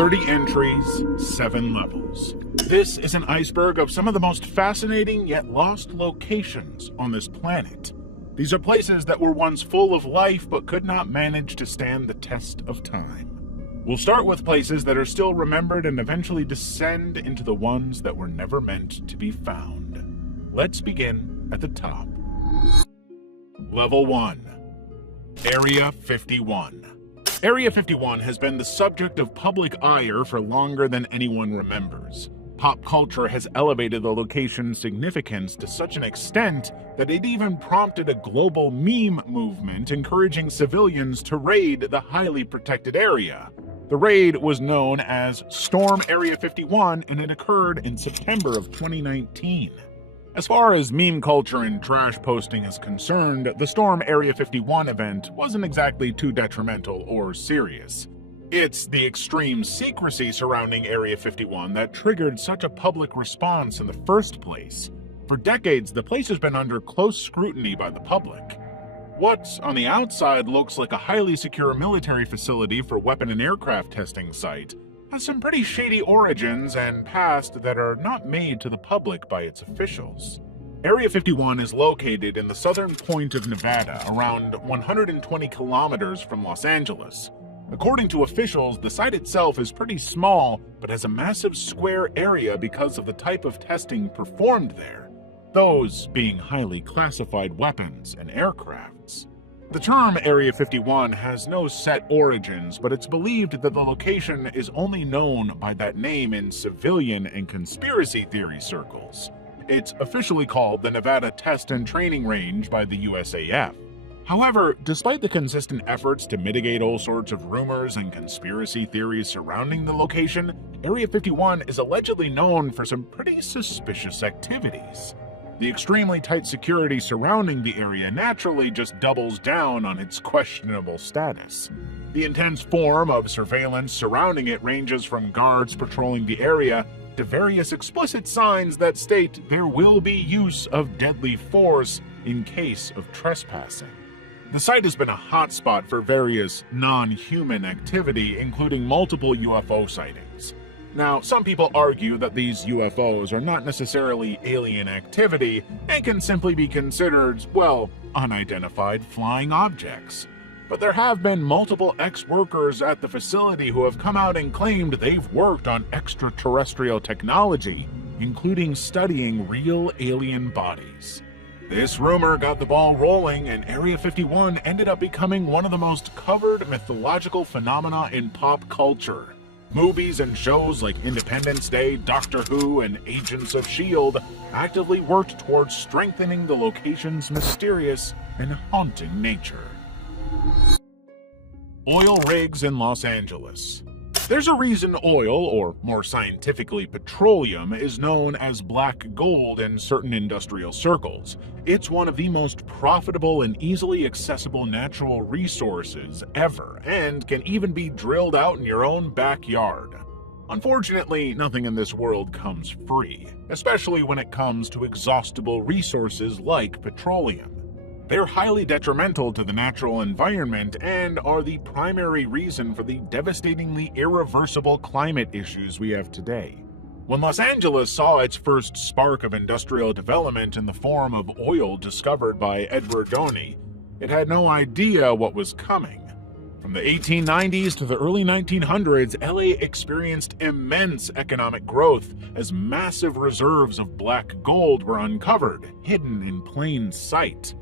30 entries, 7 levels. This is an iceberg of some of the most fascinating yet lost locations on this planet. These are places that were once full of life but could not manage to stand the test of time. We'll start with places that are still remembered and eventually descend into the ones that were never meant to be found. Let's begin at the top. Level 1. Area 51. Area 51 has been the subject of public ire for longer than anyone remembers. Pop culture has elevated the location's significance to such an extent that it even prompted a global meme movement encouraging civilians to raid the highly protected area. The raid was known as Storm Area 51, and it occurred in September of 2019. As far as meme culture and trash posting is concerned, the Storm Area 51 event wasn't exactly too detrimental or serious. It's the extreme secrecy surrounding Area 51 that triggered such a public response in the first place. For decades, the place has been under close scrutiny by the public. What, on the outside, looks like a highly secure military facility for weapon and aircraft testing site has some pretty shady origins and past that are not made to the public by its officials. Area 51 is located in the southern point of Nevada, around 120 kilometers from Los Angeles. According to officials, the site itself is pretty small, but has a massive square area because of the type of testing performed there, those being highly classified weapons and aircrafts. The term Area 51 has no set origins, but it's believed that the location is only known by that name in civilian and conspiracy theory circles. It's officially called the Nevada Test and Training Range by the USAF. However, despite the consistent efforts to mitigate all sorts of rumors and conspiracy theories surrounding the location, Area 51 is allegedly known for some pretty suspicious activities. The extremely tight security surrounding the area naturally just doubles down on its questionable status. The intense form of surveillance surrounding it ranges from guards patrolling the area to various explicit signs that state there will be use of deadly force in case of trespassing. The site has been a hotspot for various non-human activity, including multiple UFO sightings. Now, some people argue that these UFOs are not necessarily alien activity and can simply be considered, well, unidentified flying objects. But there have been multiple ex-workers at the facility who have come out and claimed they've worked on extraterrestrial technology, including studying real alien bodies. This rumor got the ball rolling, and Area 51 ended up becoming one of the most covered mythological phenomena in pop culture. Movies and shows like Independence Day, Doctor Who, and Agents of S.H.I.E.L.D. actively worked towards strengthening the location's mysterious and haunting nature. Oil rigs in Los Angeles. There's a reason oil, or more scientifically petroleum, is known as black gold in certain industrial circles. It's one of the most profitable and easily accessible natural resources ever, and can even be drilled out in your own backyard. Unfortunately, nothing in this world comes free, especially when it comes to exhaustible resources like petroleum. They're highly detrimental to the natural environment and are the primary reason for the devastatingly irreversible climate issues we have today. When Los Angeles saw its first spark of industrial development in the form of oil discovered by Edward Doney, it had no idea what was coming. From the 1890s to the early 1900s, LA experienced immense economic growth as massive reserves of black gold were uncovered, hidden in plain sight.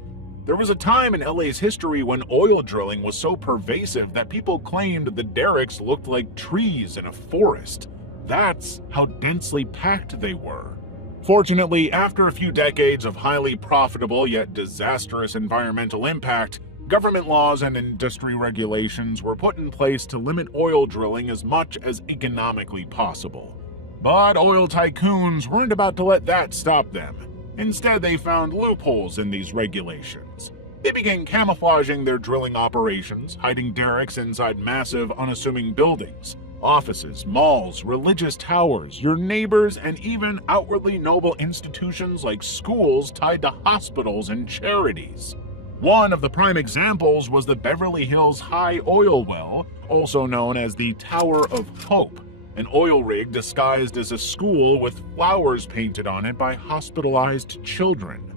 There was a time in LA's history when oil drilling was so pervasive that people claimed the derricks looked like trees in a forest. That's how densely packed they were. Fortunately, after a few decades of highly profitable yet disastrous environmental impact, government laws and industry regulations were put in place to limit oil drilling as much as economically possible. But oil tycoons weren't about to let that stop them. Instead, they found loopholes in these regulations. They began camouflaging their drilling operations, hiding derricks inside massive, unassuming buildings, offices, malls, religious towers, your neighbors, and even outwardly noble institutions like schools tied to hospitals and charities. One of the prime examples was the Beverly Hills High oil well, also known as the Tower of Hope, an oil rig disguised as a school with flowers painted on it by hospitalized children.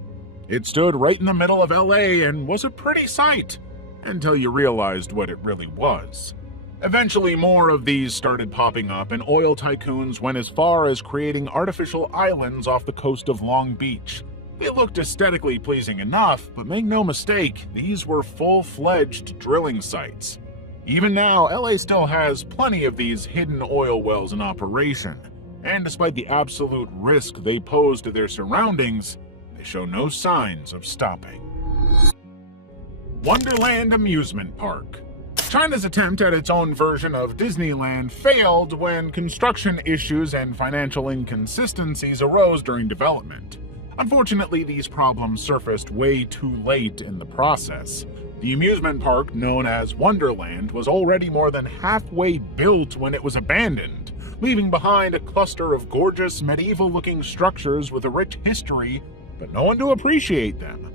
It stood right in the middle of LA and was a pretty sight, until you realized what it really was. Eventually, more of these started popping up, and oil tycoons went as far as creating artificial islands off the coast of Long Beach. They looked aesthetically pleasing enough, but make no mistake, these were full-fledged drilling sites. Even now, LA still has plenty of these hidden oil wells in operation, and despite the absolute risk they pose to their surroundings, they show no signs of stopping. Wonderland Amusement Park. China's attempt at its own version of Disneyland failed when construction issues and financial inconsistencies arose during development. Unfortunately, these problems surfaced way too late in the process. The amusement park, known as Wonderland, was already more than halfway built when it was abandoned, leaving behind a cluster of gorgeous medieval-looking structures with a rich history, but no one to appreciate them.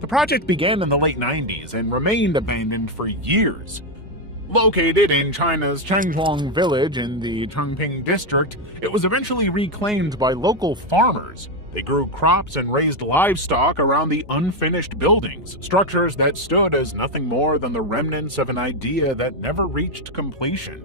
The project began in the late 90s and remained abandoned for years. Located in China's Changzhuang village in the Chongping district, it was eventually reclaimed by local farmers. They grew crops and raised livestock around the unfinished buildings, structures that stood as nothing more than the remnants of an idea that never reached completion.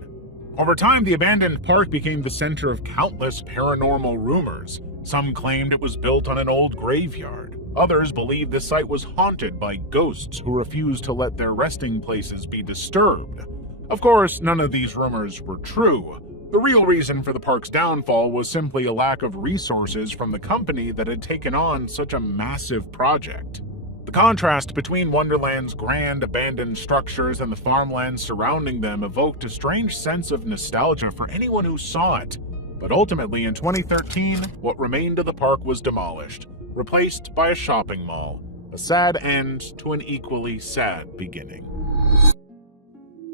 Over time, the abandoned park became the center of countless paranormal rumors. Some claimed it was built on an old graveyard. Others believed the site was haunted by ghosts who refused to let their resting places be disturbed. Of course, none of these rumors were true. The real reason for the park's downfall was simply a lack of resources from the company that had taken on such a massive project. The contrast between Wonderland's grand abandoned structures and the farmlands surrounding them evoked a strange sense of nostalgia for anyone who saw it. But ultimately, in 2013, what remained of the park was demolished, replaced by a shopping mall. A sad end to an equally sad beginning.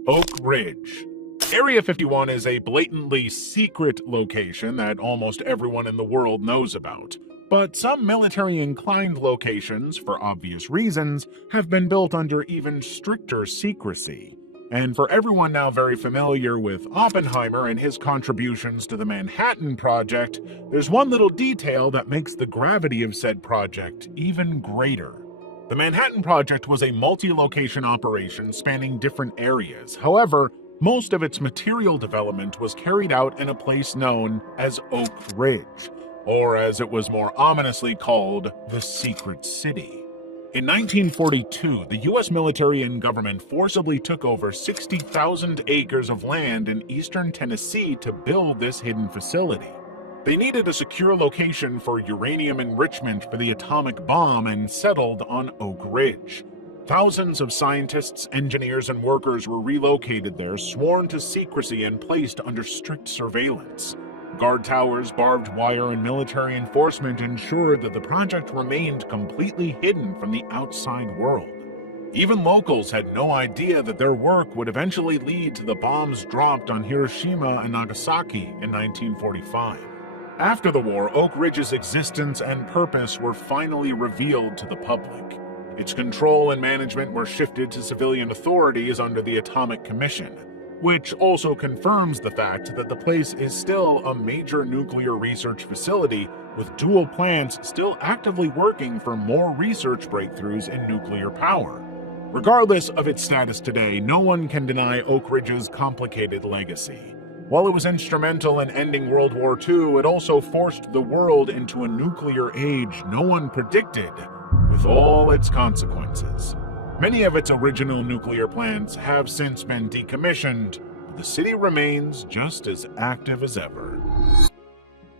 Oak Ridge. Area 51 is a blatantly secret location that almost everyone in the world knows about. But some military-inclined locations, for obvious reasons, have been built under even stricter secrecy. And for everyone now very familiar with Oppenheimer and his contributions to the Manhattan Project, there's one little detail that makes the gravity of said project even greater. The Manhattan Project was a multi-location operation spanning different areas. However, most of its material development was carried out in a place known as Oak Ridge, or as it was more ominously called, the Secret City. In 1942, the U.S. military and government forcibly took over 60,000 acres of land in eastern Tennessee to build this hidden facility. They needed a secure location for uranium enrichment for the atomic bomb and settled on Oak Ridge. Thousands of scientists, engineers, and workers were relocated there, sworn to secrecy and placed under strict surveillance. Guard towers, barbed wire, and military enforcement ensured that the project remained completely hidden from the outside world. Even locals had no idea that their work would eventually lead to the bombs dropped on Hiroshima and Nagasaki in 1945. After the war, Oak Ridge's existence and purpose were finally revealed to the public. Its control and management were shifted to civilian authorities under the Atomic Commission, which also confirms the fact that the place is still a major nuclear research facility, with dual plants still actively working for more research breakthroughs in nuclear power. Regardless of its status today, no one can deny Oak Ridge's complicated legacy. While it was instrumental in ending World War II, it also forced the world into a nuclear age no one predicted, with all its consequences. Many of its original nuclear plants have since been decommissioned, but the city remains just as active as ever.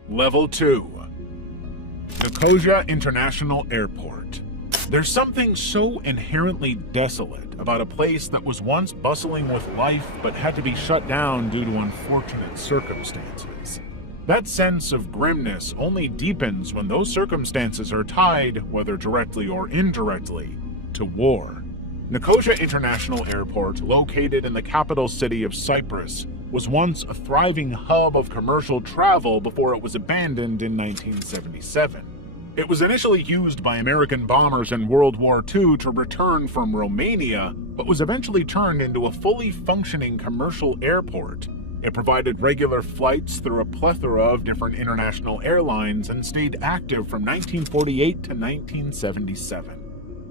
Level 2. Nicosia International Airport. There's something so inherently desolate about a place that was once bustling with life but had to be shut down due to unfortunate circumstances. That sense of grimness only deepens when those circumstances are tied, whether directly or indirectly, to war. Nicosia International Airport, located in the capital city of Cyprus, was once a thriving hub of commercial travel before it was abandoned in 1977. It was initially used by American bombers in World War II to return from Romania, but was eventually turned into a fully functioning commercial airport. It provided regular flights through a plethora of different international airlines and stayed active from 1948 to 1977.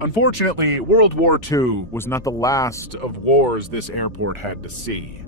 Unfortunately, World War II was not the last of wars this airport had to see.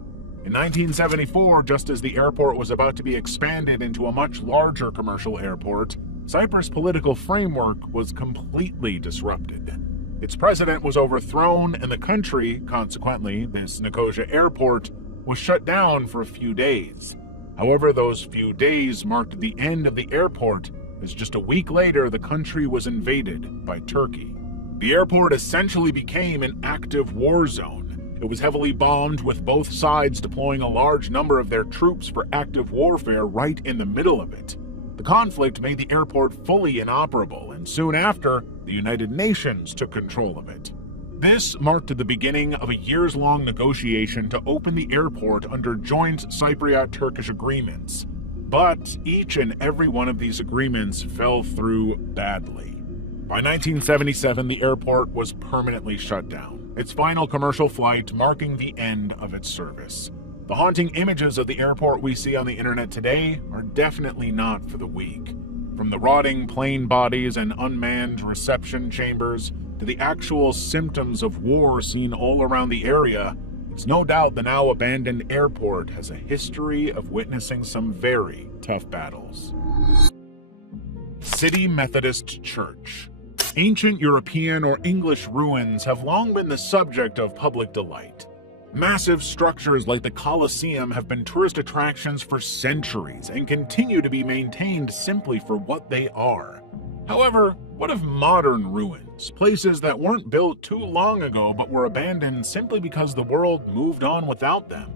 In 1974, just as the airport was about to be expanded into a much larger commercial airport, Cyprus' political framework was completely disrupted. Its president was overthrown, and the country, consequently, this Nicosia airport, was shut down for a few days. However, those few days marked the end of the airport, as just a week later the country was invaded by Turkey. The airport essentially became an active war zone. It was heavily bombed, with both sides deploying a large number of their troops for active warfare right in the middle of it. The conflict made the airport fully inoperable, and soon after, the United Nations took control of it. This marked the beginning of a years-long negotiation to open the airport under joint Cypriot-Turkish agreements. But each and every one of these agreements fell through badly. By 1977, the airport was permanently shut down, its final commercial flight marking the end of its service. The haunting images of the airport we see on the internet today are definitely not for the weak. From the rotting plane bodies and unmanned reception chambers to the actual symptoms of war seen all around the area, it's no doubt the now abandoned airport has a history of witnessing some very tough battles. City Methodist Church. Ancient European or English ruins have long been the subject of public delight. Massive structures like the Colosseum have been tourist attractions for centuries and continue to be maintained simply for what they are. However, what of modern ruins, places that weren't built too long ago but were abandoned simply because the world moved on without them?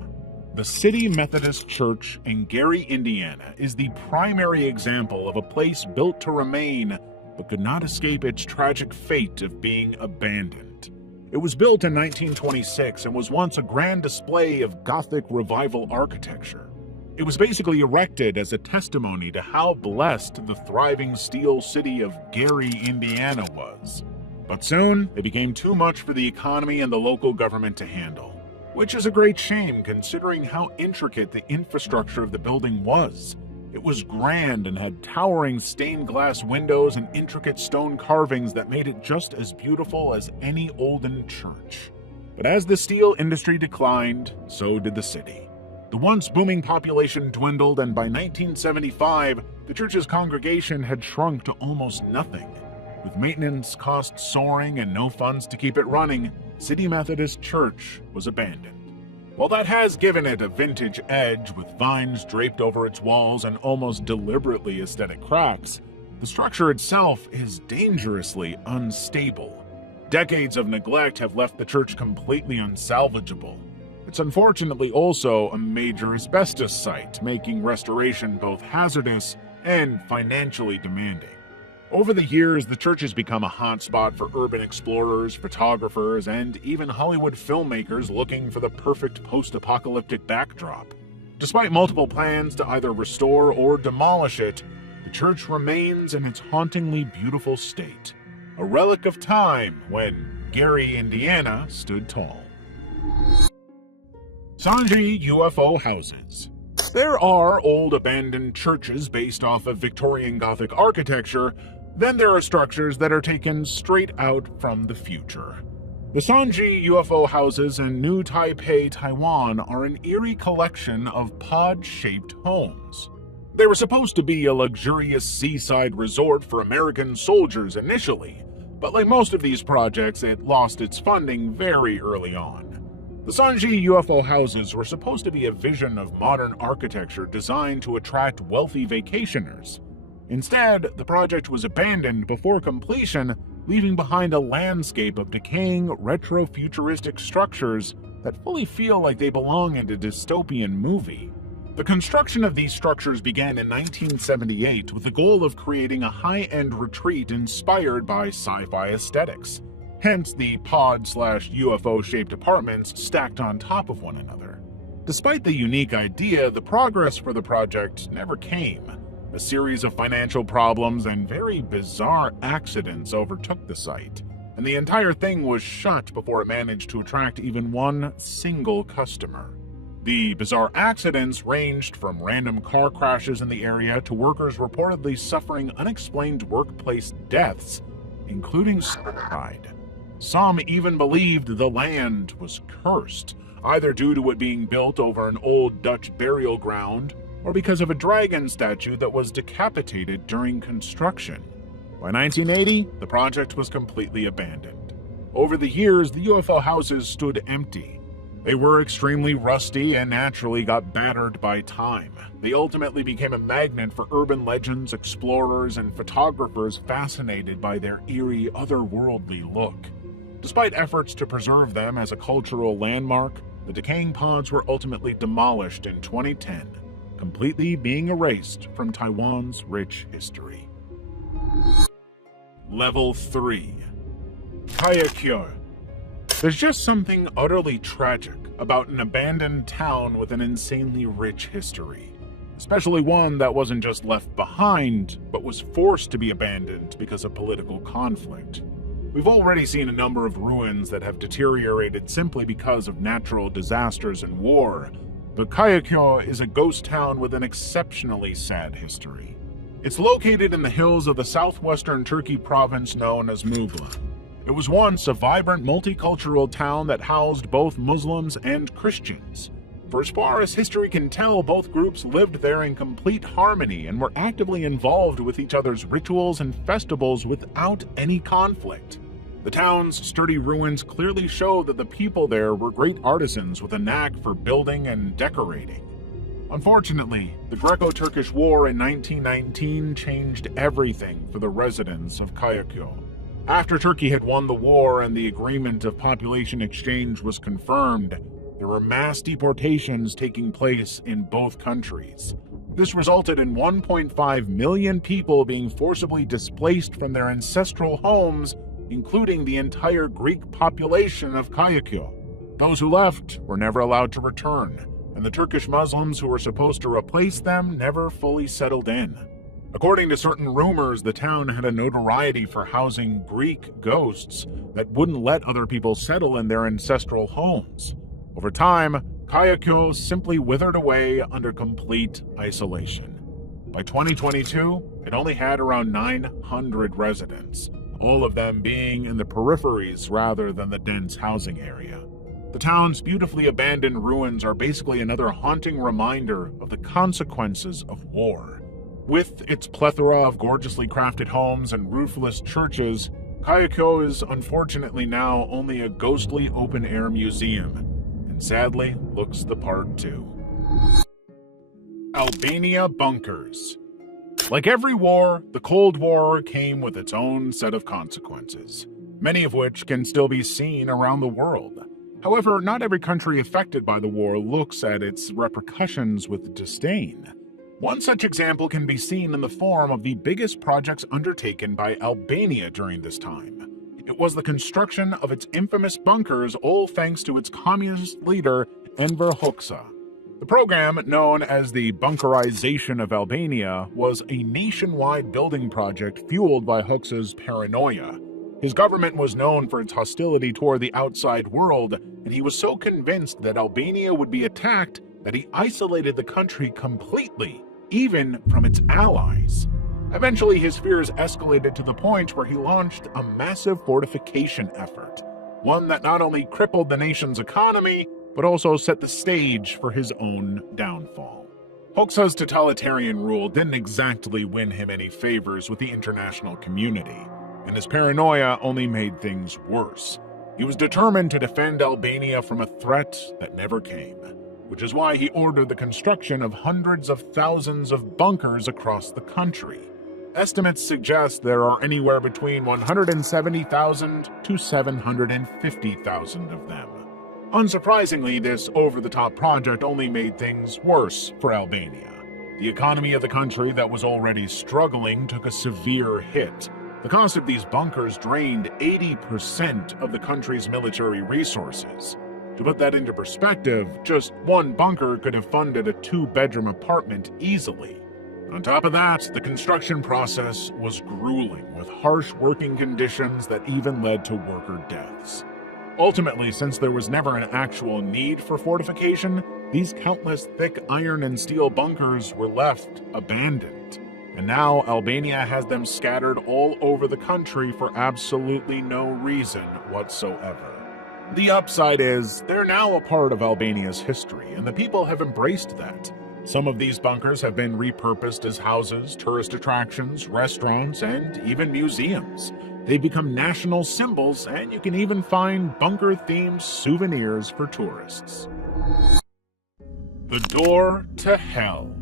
The City Methodist Church in Gary, Indiana is the primary example of a place built to remain but could not escape its tragic fate of being abandoned. It was built in 1926 and was once a grand display of Gothic revival architecture. It was basically erected as a testimony to how blessed the thriving steel city of Gary, Indiana was. But soon, it became too much for the economy and the local government to handle, which is a great shame considering how intricate the infrastructure of the building was. It was grand and had towering stained glass windows and intricate stone carvings that made it just as beautiful as any olden church. But as the steel industry declined, so did the city. The once booming population dwindled, and by 1975, the church's congregation had shrunk to almost nothing. With maintenance costs soaring and no funds to keep it running, City Methodist Church was abandoned. While that has given it a vintage edge with vines draped over its walls and almost deliberately aesthetic cracks, the structure itself is dangerously unstable. Decades of neglect have left the church completely unsalvageable. It's unfortunately also a major asbestos site, making restoration both hazardous and financially demanding. Over the years, the church has become a hotspot for urban explorers, photographers, and even Hollywood filmmakers looking for the perfect post-apocalyptic backdrop. Despite multiple plans to either restore or demolish it, the church remains in its hauntingly beautiful state, a relic of time when Gary, Indiana stood tall. Sanji UFO houses. There are old abandoned churches based off of Victorian Gothic architecture. Then there are structures that are taken straight out from the future. The Sanji UFO houses in New Taipei, Taiwan are an eerie collection of pod-shaped homes. They were supposed to be a luxurious seaside resort for American soldiers initially, but like most of these projects, it lost its funding very early on. The Sanji UFO houses were supposed to be a vision of modern architecture designed to attract wealthy vacationers. Instead, the project was abandoned before completion, leaving behind a landscape of decaying, retro-futuristic structures that fully feel like they belong in a dystopian movie. The construction of these structures began in 1978 with the goal of creating a high-end retreat inspired by sci-fi aesthetics. Hence the pod/UFO-shaped apartments stacked on top of one another. Despite the unique idea, the progress for the project never came. A series of financial problems and very bizarre accidents overtook the site, and the entire thing was shut before it managed to attract even one single customer. The bizarre accidents ranged from random car crashes in the area to workers reportedly suffering unexplained workplace deaths, including suicide. Some even believed the land was cursed, either due to it being built over an old Dutch burial ground or because of a dragon statue that was decapitated during construction. By 1980, the project was completely abandoned. Over the years, the UFO houses stood empty. They were extremely rusty and naturally got battered by time. They ultimately became a magnet for urban legends, explorers, and photographers fascinated by their eerie, otherworldly look. Despite efforts to preserve them as a cultural landmark, the decaying pods were ultimately demolished in 2010, completely being erased from Taiwan's rich history. Level 3. Kayakyo. There's just something utterly tragic about an abandoned town with an insanely rich history, especially one that wasn't just left behind, but was forced to be abandoned because of political conflict. We've already seen a number of ruins that have deteriorated simply because of natural disasters and war, but Kayakyo is a ghost town with an exceptionally sad history. It's located in the hills of the southwestern Turkey province known as Muğla. It was once a vibrant multicultural town that housed both Muslims and Christians. For as far as history can tell, both groups lived there in complete harmony and were actively involved with each other's rituals and festivals without any conflict. The town's sturdy ruins clearly show that the people there were great artisans with a knack for building and decorating. Unfortunately, the Greco-Turkish War in 1919 changed everything for the residents of Kayakyo. After Turkey had won the war and the agreement of population exchange was confirmed, there were mass deportations taking place in both countries. This resulted in 1.5 million people being forcibly displaced from their ancestral homes, including the entire Greek population of Kayakyo. Those who left were never allowed to return, and the Turkish Muslims who were supposed to replace them never fully settled in. According to certain rumors, the town had a notoriety for housing Greek ghosts that wouldn't let other people settle in their ancestral homes. Over time, Kayakyo simply withered away under complete isolation. By 2022, it only had around 900 residents, all of them being in the peripheries rather than the dense housing area. The town's beautifully abandoned ruins are basically another haunting reminder of the consequences of war. With its plethora of gorgeously crafted homes and roofless churches, Kayakyo is unfortunately now only a ghostly open-air museum, and sadly looks the part too. Albania bunkers. Like every war, the Cold War came with its own set of consequences, many of which can still be seen around the world. However, not every country affected by the war looks at its repercussions with disdain. One such example can be seen in the form of the biggest projects undertaken by Albania during this time. It was the construction of its infamous bunkers, all thanks to its communist leader, Enver Hoxha. The program, known as the Bunkerization of Albania, was a nationwide building project fueled by Hoxha's paranoia. His government was known for its hostility toward the outside world, and he was so convinced that Albania would be attacked that he isolated the country completely, even from its allies. Eventually, his fears escalated to the point where he launched a massive fortification effort, one that not only crippled the nation's economy, but also set the stage for his own downfall. Hoxha's totalitarian rule didn't exactly win him any favors with the international community, and his paranoia only made things worse. He was determined to defend Albania from a threat that never came, which is why he ordered the construction of hundreds of thousands of bunkers across the country. Estimates suggest there are anywhere between 170,000 to 750,000 of them. Unsurprisingly, this over-the-top project only made things worse for Albania. The economy of the country that was already struggling took a severe hit. The cost of these bunkers drained 80% of the country's military resources. To put that into perspective, just one bunker could have funded a 2-bedroom apartment easily. On top of that, the construction process was grueling, with harsh working conditions that even led to worker deaths. Ultimately, since there was never an actual need for fortification, These countless thick iron and steel bunkers were left abandoned, and now Albania has them scattered all over the country for absolutely no reason whatsoever. The upside is, they're now a part of Albania's history, and the people have embraced that. Some of these bunkers have been repurposed as houses, tourist attractions, restaurants, and even museums. They've become national symbols, and you can even find bunker-themed souvenirs for tourists. The door to hell.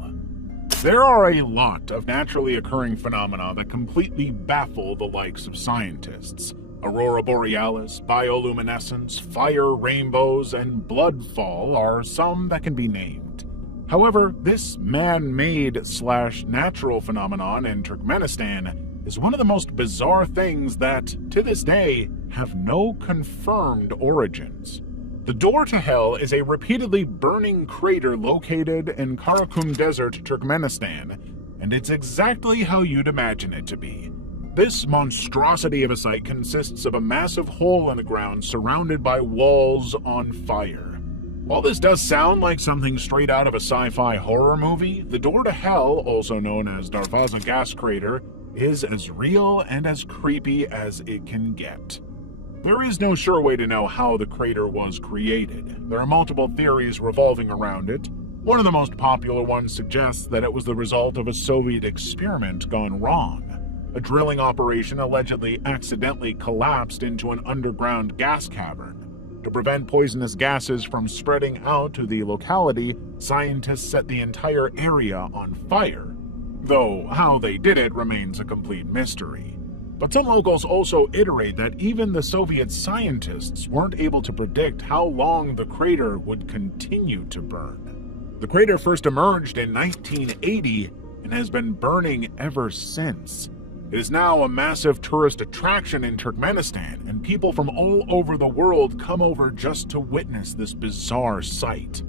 There are a lot of naturally occurring phenomena that completely baffle the likes of scientists. Aurora borealis, bioluminescence, fire rainbows, and bloodfall are some that can be named. However, this man-made/natural phenomenon in Turkmenistan is one of the most bizarre things that, to this day, have no confirmed origins. The door to hell is a repeatedly burning crater located in Karakum Desert, Turkmenistan, and it's exactly how you'd imagine it to be. This monstrosity of a site consists of a massive hole in the ground surrounded by walls on fire. While this does sound like something straight out of a sci-fi horror movie, the door to hell, also known as Darvaza gas crater, is as real and as creepy as it can get. There is no sure way to know how the crater was created. There are multiple theories revolving around it. One of the most popular ones suggests that it was the result of a Soviet experiment gone wrong. A drilling operation allegedly accidentally collapsed into an underground gas cavern. To prevent poisonous gases from spreading out to the locality, scientists set the entire area on fire. Though how they did it remains a complete mystery. But some locals also iterate that even the Soviet scientists weren't able to predict how long the crater would continue to burn. The crater first emerged in 1980 and has been burning ever since. It is now a massive tourist attraction in Turkmenistan, and people from all over the world come over just to witness this bizarre sight.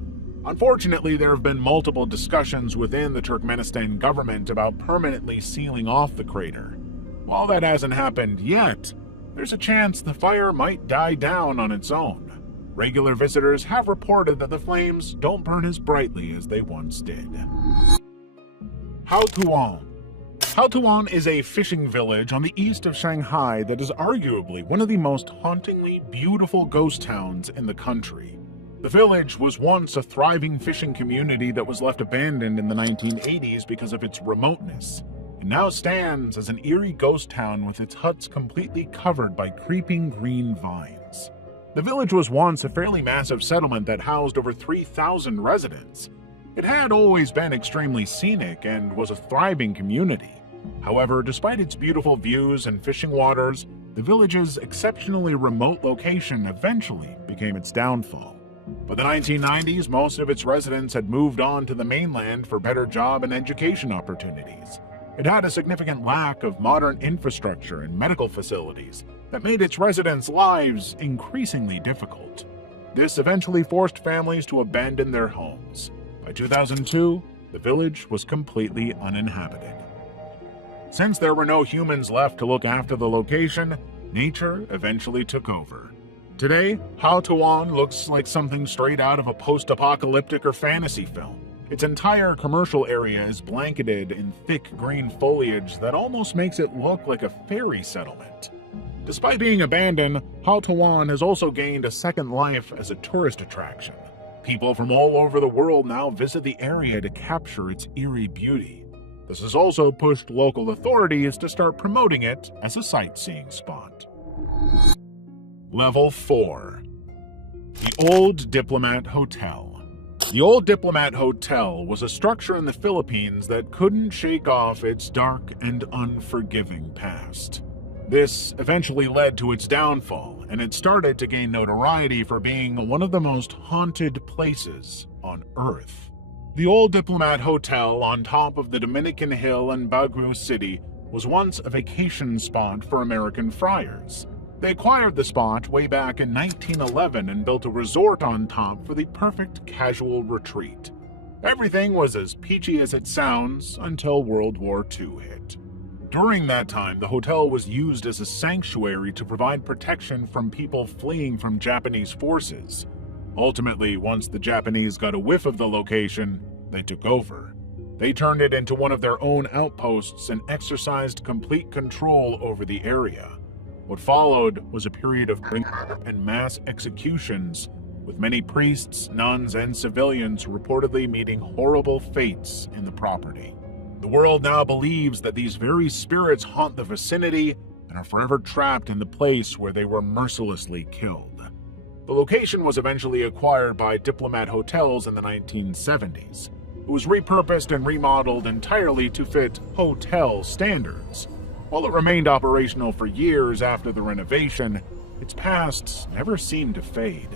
Unfortunately, there have been multiple discussions within the Turkmenistan government about permanently sealing off the crater. While that hasn't happened yet, there's a chance the fire might die down on its own. Regular visitors have reported that the flames don't burn as brightly as they once did. Houtuan. Houtuan is a fishing village on the east of Shanghai that is arguably one of the most hauntingly beautiful ghost towns in the country. The village was once a thriving fishing community that was left abandoned in the 1980s because of its remoteness. It now stands as an eerie ghost town with its huts completely covered by creeping green vines. The village was once a fairly massive settlement that housed over 3,000 residents. It had always been extremely scenic and was a thriving community. However, despite its beautiful views and fishing waters, the village's exceptionally remote location eventually became its downfall. By the 1990s, most of its residents had moved on to the mainland for better job and education opportunities. It had a significant lack of modern infrastructure and medical facilities that made its residents' lives increasingly difficult. This eventually forced families to abandon their homes. By 2002, the village was completely uninhabited. Since there were no humans left to look after the location, nature eventually took over. Today, Houtuan looks like something straight out of a post-apocalyptic or fantasy film. Its entire commercial area is blanketed in thick green foliage that almost makes it look like a fairy settlement. Despite being abandoned, Houtuan has also gained a second life as a tourist attraction. People from all over the world now visit the area to capture its eerie beauty. This has also pushed local authorities to start promoting it as a sightseeing spot. Level 4. The Old Diplomat Hotel. The Old Diplomat Hotel was a structure in the Philippines that couldn't shake off its dark and unforgiving past. This eventually led to its downfall, and it started to gain notoriety for being one of the most haunted places on Earth. The Old Diplomat Hotel on top of the Dominican Hill in Baguio City was once a vacation spot for American friars. They acquired the spot way back in 1911 and built a resort on top for the perfect casual retreat. Everything was as peachy as it sounds until World War II hit. During that time, the hotel was used as a sanctuary to provide protection from people fleeing from Japanese forces. Ultimately, once the Japanese got a whiff of the location, they took over. They turned it into one of their own outposts and exercised complete control over the area. What followed was a period of and mass executions, with many priests, nuns, and civilians reportedly meeting horrible fates in the property. The world now believes that these very spirits haunt the vicinity and are forever trapped in the place where they were mercilessly killed. The location was eventually acquired by Diplomat Hotels in the 1970s. It was repurposed and remodeled entirely to fit hotel standards. While it remained operational for years after the renovation, its past never seemed to fade.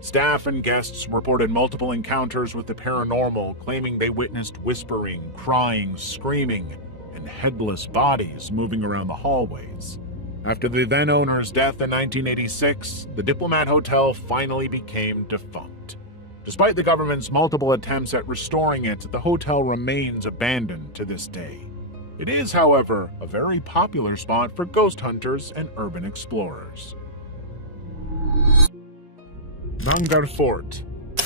Staff and guests reported multiple encounters with the paranormal, claiming they witnessed whispering, crying, screaming, and headless bodies moving around the hallways. After the then-owner's death in 1986, the Diplomat Hotel finally became defunct. Despite the government's multiple attempts at restoring it, the hotel remains abandoned to this day. It is, however, a very popular spot for ghost hunters and urban explorers. Bangar Fort.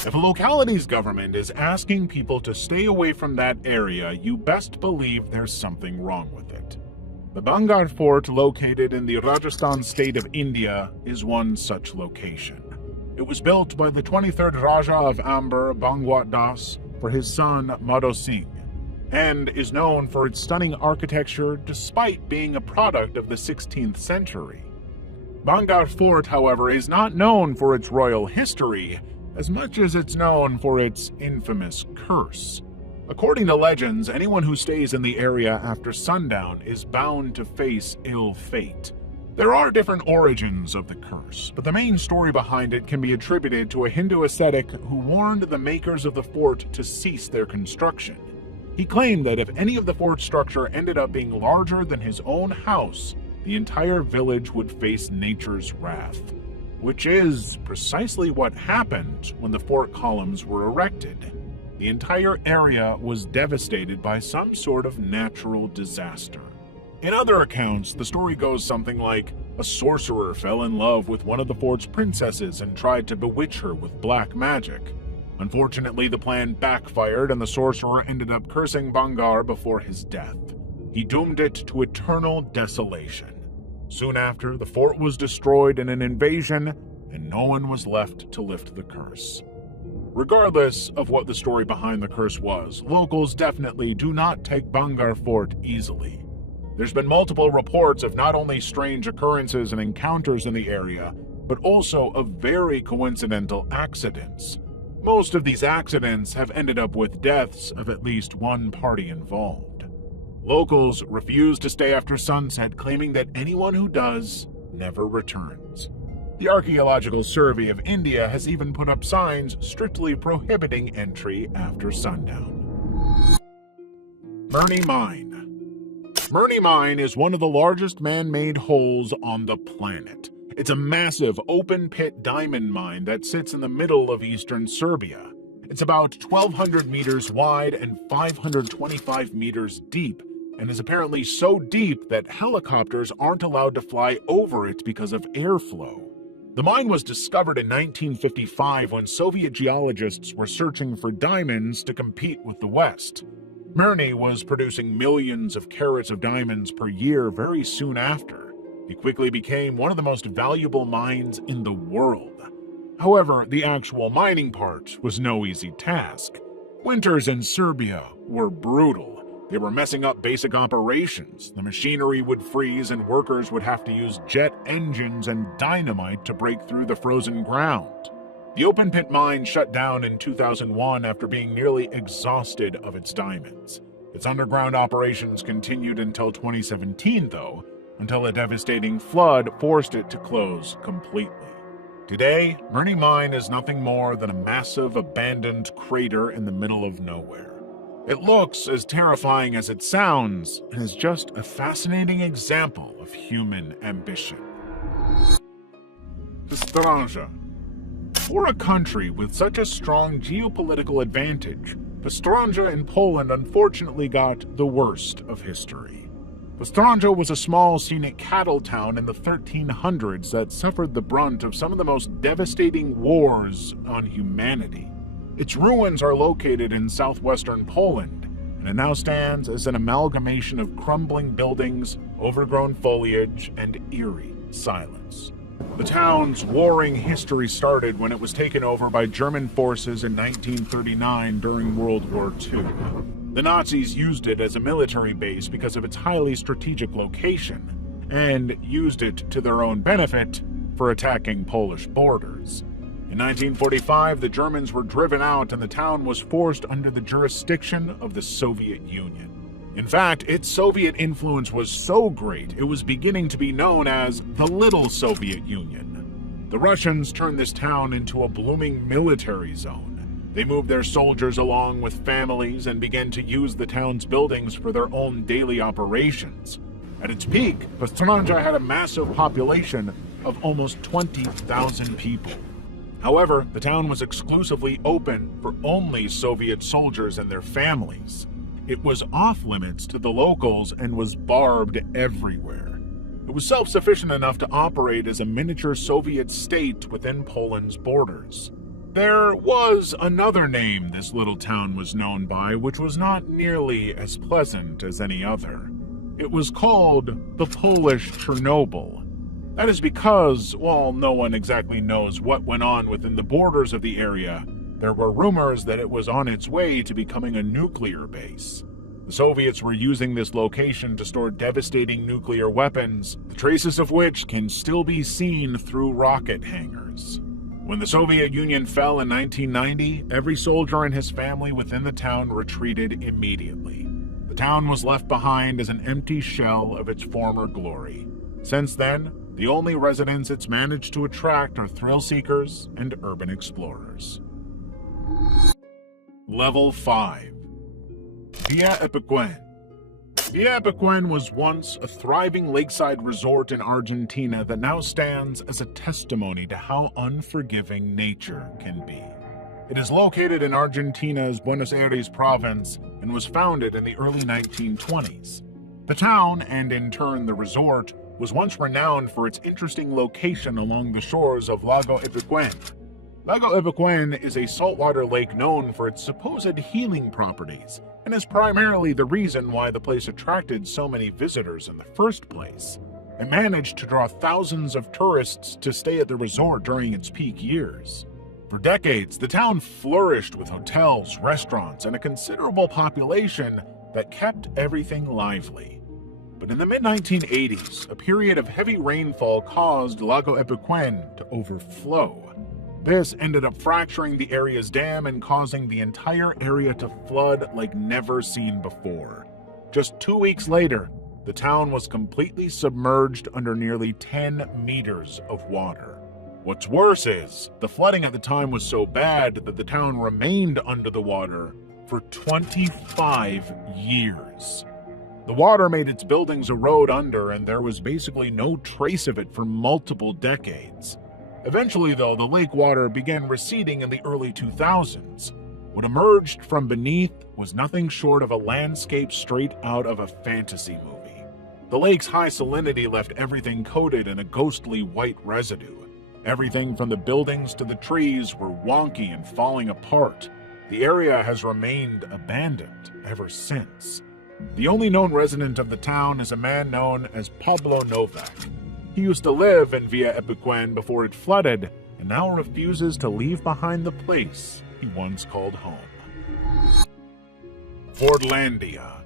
If a locality's government is asking people to stay away from that area, you best believe there's something wrong with it. The Bangar Fort, located in the Rajasthan state of India, is one such location. It was built by the 23rd Raja of Amber, Bhangwat Das, for his son Madho Singh, and is known for its stunning architecture despite being a product of the 16th century. Bangar Fort, however, is not known for its royal history as much as it's known for its infamous curse. According to legends, anyone who stays in the area after sundown is bound to face ill fate. There are different origins of the curse, but the main story behind it can be attributed to a Hindu ascetic who warned the makers of the fort to cease their construction. He claimed that if any of the fort structure ended up being larger than his own house, the entire village would face nature's wrath, which is precisely what happened when the fort columns were erected. The entire area was devastated by some sort of natural disaster. In other accounts, the story goes something like, a sorcerer fell in love with one of the fort's princesses and tried to bewitch her with black magic. Unfortunately, the plan backfired and the sorcerer ended up cursing Bangar before his death. He doomed it to eternal desolation. Soon after, the fort was destroyed in an invasion, and no one was left to lift the curse. Regardless of what the story behind the curse was, locals definitely do not take Bangar Fort easily. There's been multiple reports of not only strange occurrences and encounters in the area, but also of very coincidental accidents. Most of these accidents have ended up with deaths of at least one party involved. Locals refuse to stay after sunset, claiming that anyone who does never returns. The Archaeological Survey of India has even put up signs strictly prohibiting entry after sundown. Murni Mine. Murni Mine is one of the largest man-made holes on the planet. It's a massive open-pit diamond mine that sits in the middle of eastern Serbia. It's about 1,200 meters wide and 525 meters deep, and is apparently so deep that helicopters aren't allowed to fly over it because of airflow. The mine was discovered in 1955 when Soviet geologists were searching for diamonds to compete with the West. Murni was producing millions of carats of diamonds per year very soon after. It quickly became one of the most valuable mines in the world. However, the actual mining part was no easy task. Winters in Serbia were brutal. They were messing up basic operations. The machinery would freeze and workers would have to use jet engines and dynamite to break through the frozen ground. The open pit mine shut down in 2001 after being nearly exhausted of its diamonds. Its underground operations continued until 2017, though, until a devastating flood forced it to close completely. Today, Murni Mine is nothing more than a massive abandoned crater in the middle of nowhere. It looks as terrifying as it sounds, and is just a fascinating example of human ambition. Pastranja. For a country with such a strong geopolitical advantage, Pastranja in Poland unfortunately got the worst of history. Pastranja was a small scenic cattle town in the 1300s that suffered the brunt of some of the most devastating wars on humanity. Its ruins are located in southwestern Poland, and it now stands as an amalgamation of crumbling buildings, overgrown foliage, and eerie silence. The town's warring history started when it was taken over by German forces in 1939 during World War II. The Nazis used it as a military base because of its highly strategic location, and used it to their own benefit for attacking Polish borders. In 1945, the Germans were driven out and the town was forced under the jurisdiction of the Soviet Union. In fact, its Soviet influence was so great, it was beginning to be known as the Little Soviet Union. The Russians turned this town into a blooming military zone. They moved their soldiers along with families and began to use the town's buildings for their own daily operations. At its peak, Pastranja had a massive population of almost 20,000 people. However, the town was exclusively open for only Soviet soldiers and their families. It was off-limits to the locals and was barbed everywhere. It was self-sufficient enough to operate as a miniature Soviet state within Poland's borders. There was another name this little town was known by, which was not nearly as pleasant as any other. It was called the Polish Chernobyl. That is because, while no one exactly knows what went on within the borders of the area, there were rumors that it was on its way to becoming a nuclear base. The Soviets were using this location to store devastating nuclear weapons, the traces of which can still be seen through rocket hangars. When the Soviet Union fell in 1990, every soldier and his family within the town retreated immediately. The town was left behind as an empty shell of its former glory. Since then, the only residents it's managed to attract are thrill seekers and urban explorers. Level 5. Villa Ipequén. Villa Ipequén was once a thriving lakeside resort in Argentina that now stands as a testimony to how unforgiving nature can be. It is located in Argentina's Buenos Aires province and was founded in the early 1920s. The town, and in turn the resort, was once renowned for its interesting location along the shores of Lago Ipequén. Lago Ipequén is a saltwater lake known for its supposed healing properties, and is primarily the reason why the place attracted so many visitors in the first place. It managed to draw thousands of tourists to stay at the resort during its peak years. For decades, the town flourished with hotels, restaurants, and a considerable population that kept everything lively. But in the mid-1980s, a period of heavy rainfall caused Lago Ipequén to overflow. This ended up fracturing the area's dam and causing the entire area to flood like never seen before. Just 2 weeks later, the town was completely submerged under nearly 10 meters of water. What's worse is, the flooding at the time was so bad that the town remained under the water for 25 years. The water made its buildings erode under, and there was basically no trace of it for multiple decades. Eventually, though, the lake water began receding in the early 2000s. What emerged from beneath was nothing short of a landscape straight out of a fantasy movie. The lake's high salinity left everything coated in a ghostly white residue. Everything from the buildings to the trees were wonky and falling apart. The area has remained abandoned ever since. The only known resident of the town is a man known as Pablo Novak. He used to live in Villa Ipequén before it flooded, and now refuses to leave behind the place he once called home. Fordlandia.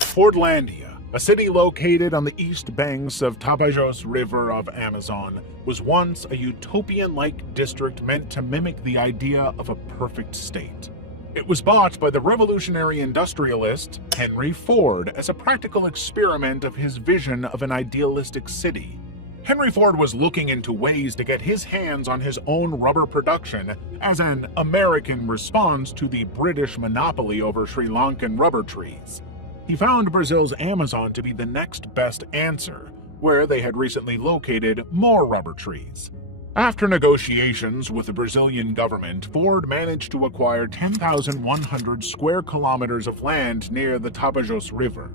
Fordlandia, a city located on the east banks of Tapajós River of Amazon, was once a utopian-like district meant to mimic the idea of a perfect state. It was bought by the revolutionary industrialist Henry Ford as a practical experiment of his vision of an idealistic city. Henry Ford was looking into ways to get his hands on his own rubber production as an American response to the British monopoly over Sri Lankan rubber trees. He found Brazil's Amazon to be the next best answer, where they had recently located more rubber trees. After negotiations with the Brazilian government, Ford managed to acquire 10,100 square kilometers of land near the Tapajós River.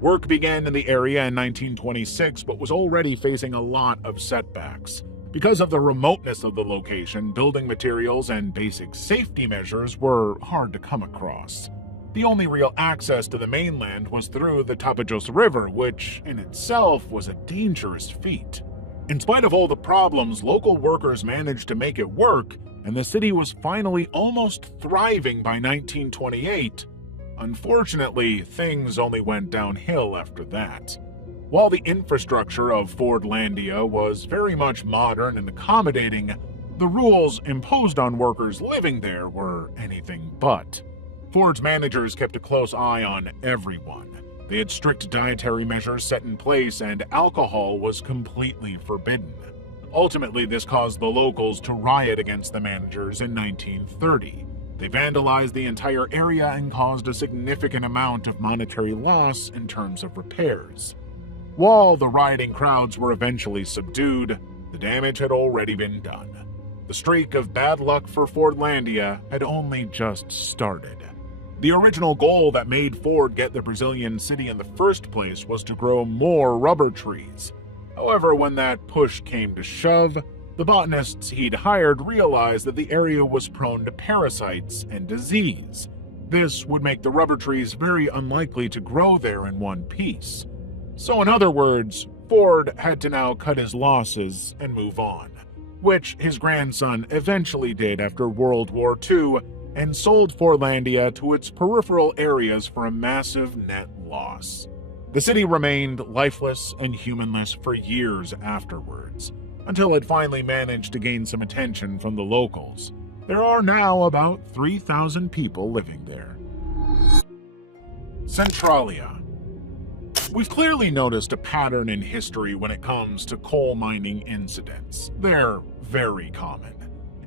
Work began in the area in 1926 but was already facing a lot of setbacks. Because of the remoteness of the location, building materials and basic safety measures were hard to come across. The only real access to the mainland was through the Tapajos River, which in itself was a dangerous feat. In spite of all the problems, local workers managed to make it work, and the city was finally almost thriving by 1928. Unfortunately, things only went downhill after that. While the infrastructure of Fordlandia was very much modern and accommodating, the rules imposed on workers living there were anything but. Ford's managers kept a close eye on everyone. They had strict dietary measures set in place, and alcohol was completely forbidden. Ultimately, this caused the locals to riot against the managers in 1930. They vandalized the entire area and caused a significant amount of monetary loss in terms of repairs. While the rioting crowds were eventually subdued, the damage had already been done. The streak of bad luck for Fordlandia had only just started. The original goal that made Ford get the Brazilian city in the first place was to grow more rubber trees. However, when that push came to shove, the botanists he'd hired realized that the area was prone to parasites and disease. This would make the rubber trees very unlikely to grow there in one piece. So in other words, Ford had to now cut his losses and move on, which his grandson eventually did after World War II and sold Fordlandia to its peripheral areas for a massive net loss. The city remained lifeless and humanless for years afterwards, until it finally managed to gain some attention from the locals. There are now about 3,000 people living there. Centralia. We've clearly noticed a pattern in history when it comes to coal mining incidents. They're very common.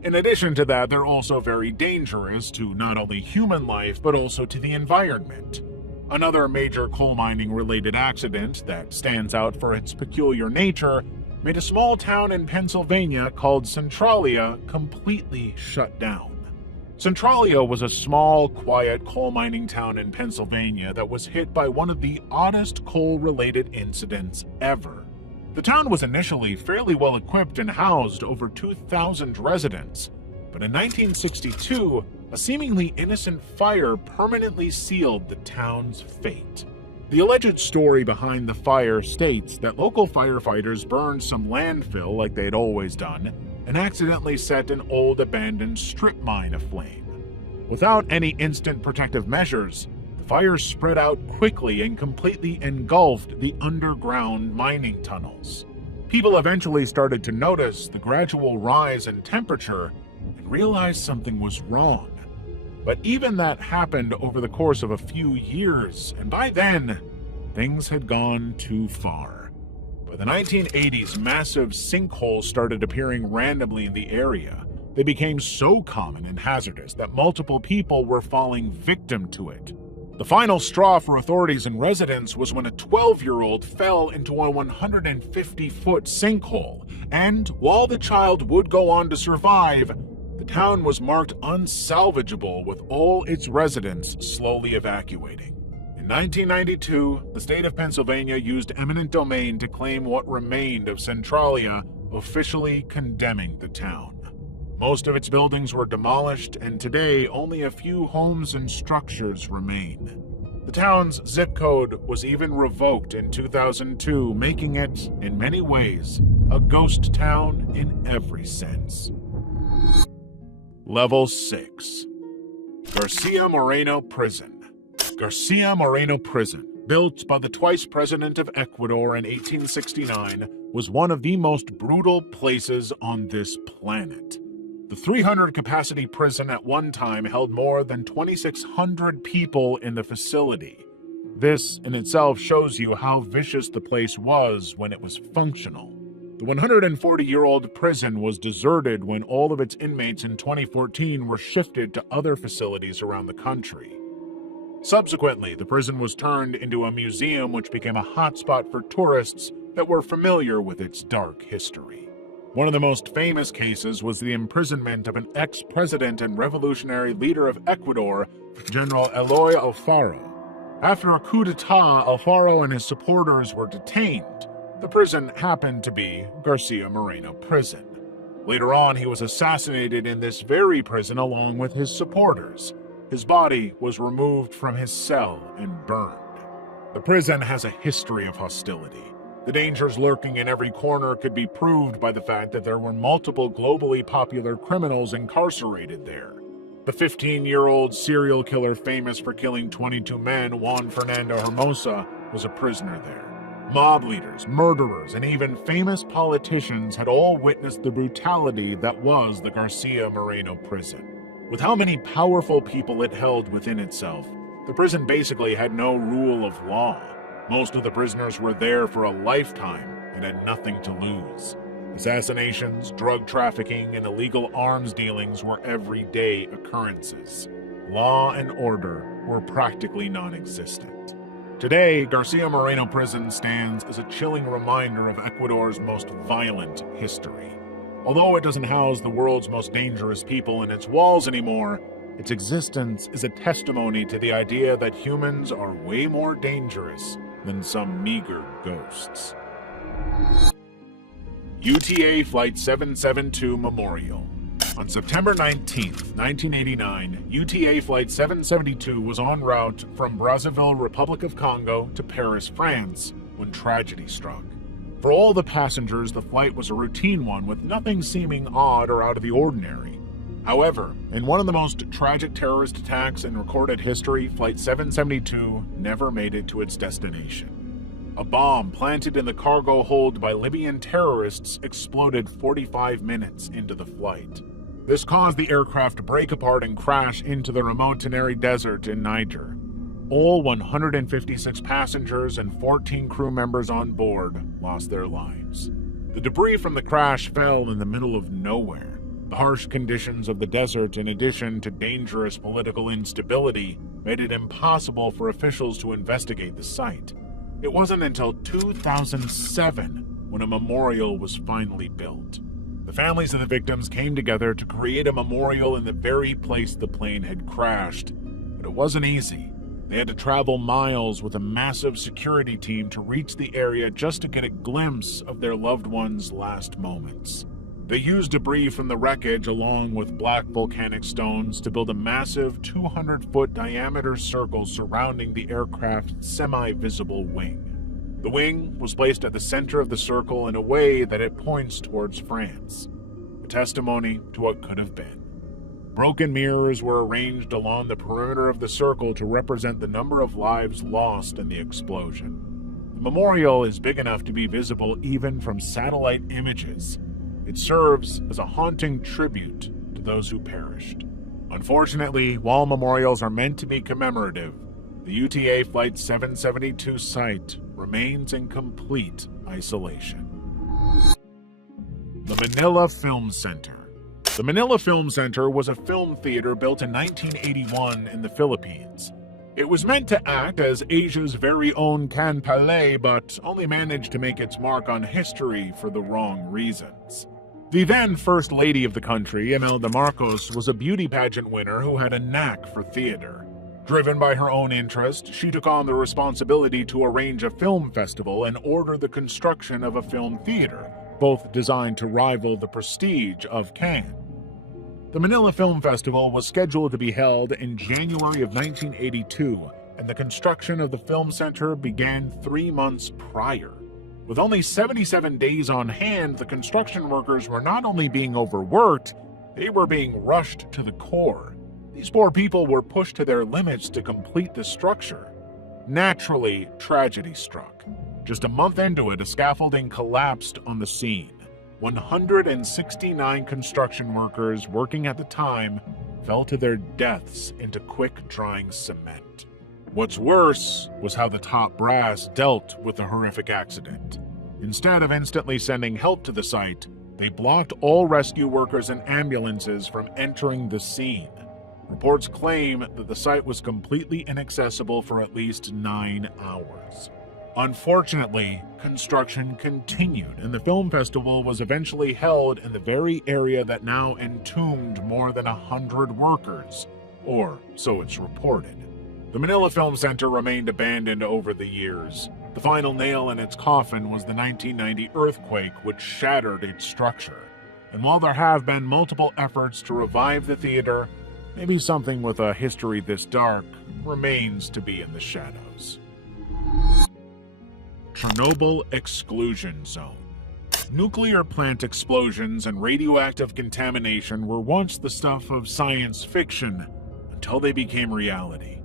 In addition to that, they're also very dangerous to not only human life, but also to the environment. Another major coal mining related accident that stands out for its peculiar nature made a small town in Pennsylvania called Centralia completely shut down. Centralia was a small, quiet coal mining town in Pennsylvania that was hit by one of the oddest coal-related incidents ever. The town was initially fairly well equipped and housed over 2,000 residents, but in 1962, a seemingly innocent fire permanently sealed the town's fate. The alleged story behind the fire states that local firefighters burned some landfill like they'd always done and accidentally set an old abandoned strip mine aflame. Without any instant protective measures, the fire spread out quickly and completely engulfed the underground mining tunnels. People eventually started to notice the gradual rise in temperature and realized something was wrong. But even that happened over the course of a few years, and by then, things had gone too far. By the 1980s, massive sinkholes started appearing randomly in the area. They became so common and hazardous that multiple people were falling victim to it. The final straw for authorities and residents was when a 12-year-old fell into a 150-foot sinkhole, and while the child would go on to survive, the town was marked unsalvageable with all its residents slowly evacuating. In 1992, the state of Pennsylvania used eminent domain to claim what remained of Centralia, officially condemning the town. Most of its buildings were demolished, and today only a few homes and structures remain. The town's zip code was even revoked in 2002, making it, in many ways, a ghost town in every sense. Level 6. Garcia Moreno Prison. Garcia Moreno Prison, built by the twice president of Ecuador in 1869, was one of the most brutal places on this planet. The 300-capacity prison at one time held more than 2,600 people in the facility. This in itself shows you how vicious the place was when it was functional. The 140-year-old prison was deserted when all of its inmates in 2014 were shifted to other facilities around the country. Subsequently, the prison was turned into a museum which became a hotspot for tourists that were familiar with its dark history. One of the most famous cases was the imprisonment of an ex-president and revolutionary leader of Ecuador, General Eloy Alfaro. After a coup d'etat, Alfaro and his supporters were detained. The prison happened to be Garcia Moreno Prison. Later on, he was assassinated in this very prison along with his supporters. His body was removed from his cell and burned. The prison has a history of hostility. The dangers lurking in every corner could be proved by the fact that there were multiple globally popular criminals incarcerated there. The 15-year-old serial killer famous for killing 22 men, Juan Fernando Hermosa, was a prisoner there. Mob leaders, murderers, and even famous politicians had all witnessed the brutality that was the Garcia Moreno prison. With how many powerful people it held within itself, the prison basically had no rule of law. Most of the prisoners were there for a lifetime and had nothing to lose. Assassinations, drug trafficking, and illegal arms dealings were everyday occurrences. Law and order were practically non-existent. Today, Garcia Moreno Prison stands as a chilling reminder of Ecuador's most violent history. Although it doesn't house the world's most dangerous people in its walls anymore, its existence is a testimony to the idea that humans are way more dangerous than some meager ghosts. UTA Flight 772 Memorial. On September 19, 1989, UTA Flight 772 was en route from Brazzaville, Republic of Congo to Paris, France, when tragedy struck. For all the passengers, the flight was a routine one with nothing seeming odd or out of the ordinary. However, in one of the most tragic terrorist attacks in recorded history, Flight 772 never made it to its destination. A bomb planted in the cargo hold by Libyan terrorists exploded 45 minutes into the flight. This caused the aircraft to break apart and crash into the remote Teneri Desert in Niger. All 156 passengers and 14 crew members on board lost their lives. The debris from the crash fell in the middle of nowhere. The harsh conditions of the desert, in addition to dangerous political instability, made it impossible for officials to investigate the site. It wasn't until 2007 when a memorial was finally built. The families of the victims came together to create a memorial in the very place the plane had crashed. But it wasn't easy. They had to travel miles with a massive security team to reach the area just to get a glimpse of their loved ones' last moments. They used debris from the wreckage along with black volcanic stones to build a massive 200-foot diameter circle surrounding the aircraft's semi-visible wing. The wing was placed at the center of the circle in a way that it points towards France, a testimony to what could have been. Broken mirrors were arranged along the perimeter of the circle to represent the number of lives lost in the explosion. The memorial is big enough to be visible even from satellite images. It serves as a haunting tribute to those who perished. Unfortunately, while memorials are meant to be commemorative, the UTA Flight 772 site remains in complete isolation. The Manila Film Center. The Manila Film Center was a film theater built in 1981 in the Philippines. It was meant to act as Asia's very own Cannes Palais, but only managed to make its mark on history for the wrong reasons. The then First Lady of the country, Imelda Marcos, was a beauty pageant winner who had a knack for theater. Driven by her own interest, she took on the responsibility to arrange a film festival and order the construction of a film theater, both designed to rival the prestige of Cannes. The Manila Film Festival was scheduled to be held in January of 1982, and the construction of the film center began 3 months prior. With only 77 days on hand, the construction workers were not only being overworked, they were being rushed to the core. These poor people were pushed to their limits to complete the structure. Naturally, tragedy struck. Just a month into it, a scaffolding collapsed on the scene. 169 construction workers working at the time fell to their deaths into quick-drying cement. What's worse was how the top brass dealt with the horrific accident. Instead of instantly sending help to the site, they blocked all rescue workers and ambulances from entering the scene. Reports claim that the site was completely inaccessible for at least 9 hours. Unfortunately, construction continued, and the film festival was eventually held in the very area that now entombed more than 100 workers, or so it's reported. The Manila Film Center remained abandoned over the years. The final nail in its coffin was the 1990 earthquake, which shattered its structure. And while there have been multiple efforts to revive the theater, maybe something with a history this dark remains to be in the shadows. Chernobyl Exclusion Zone. Nuclear plant explosions and radioactive contamination were once the stuff of science fiction until they became reality.